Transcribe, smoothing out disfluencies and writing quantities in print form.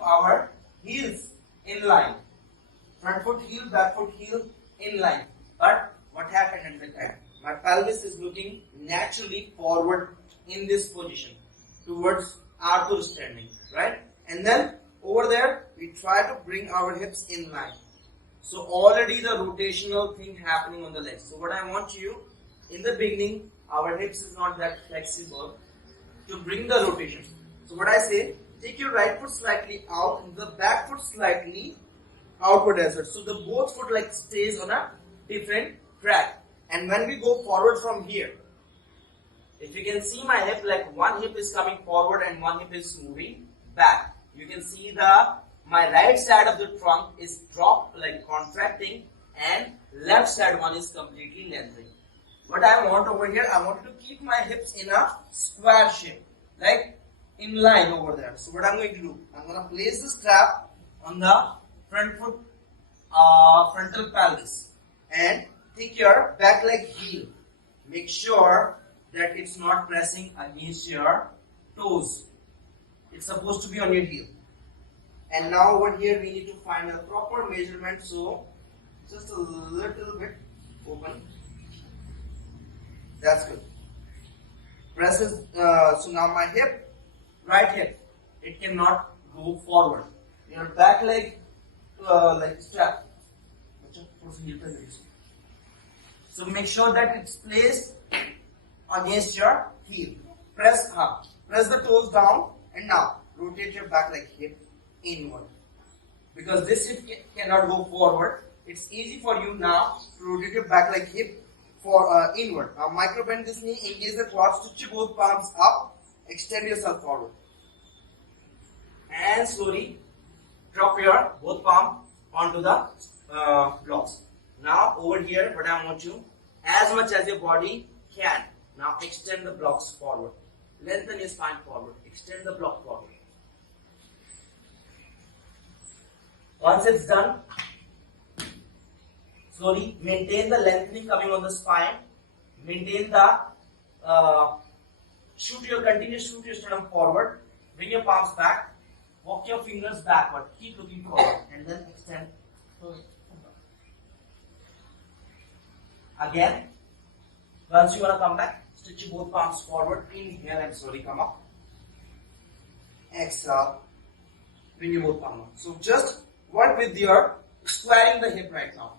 our heels in line. Front foot heel, back foot heel in line. But what happened at the time? My pelvis is looking naturally forward in this position towards Arthur standing, right? And then over there, we try to bring our hips in line. So already the rotational thing happening on the legs. So what I want you, in the beginning, our hips is not that flexible to bring the rotation. So what I say, take your right foot slightly out and the back foot slightly outward as well. So the both foot like stays on a different track. And when we go forward from here, if you can see my hip, like one hip is coming forward and one hip is moving back. You can see my right side of the trunk is dropped, like contracting, and left side one is completely lengthening. What I want over here, I want to keep my hips in a square shape, like in line over there. So what I'm going to do, I'm going to place the strap on the front foot, frontal pelvis, and take your back leg heel. Make sure that it's not pressing against your toes. It's supposed to be on your heel. And now over here we need to find a proper measurement. So just a little bit open. That's good. Press it. So now my hip, right hip, it cannot go forward. Your back leg, like strap. So make sure that it's placed against your heel. Press the toes down and now rotate your back leg hip inward. Because this hip cannot go forward, it's easy for you now to rotate your back leg hip for inward. Now micro bend this knee, engage the quads, stretch your both palms up, extend yourself forward. And slowly drop your both palms onto the blocks. Now over here, what I want you, as much as your body can, now extend the blocks forward. Lengthen your spine forward. Extend the block forward. Once it's done, slowly maintain the lengthening coming on the spine. Maintain the continue shoot your sternum forward. Bring your palms back. Walk your fingers backward. Keep looking forward and then extend. Again, once you want to come back, stretch your both palms forward. Inhale and slowly come up. Exhale. Bring your both palms up. So just work with your squaring the hip right now.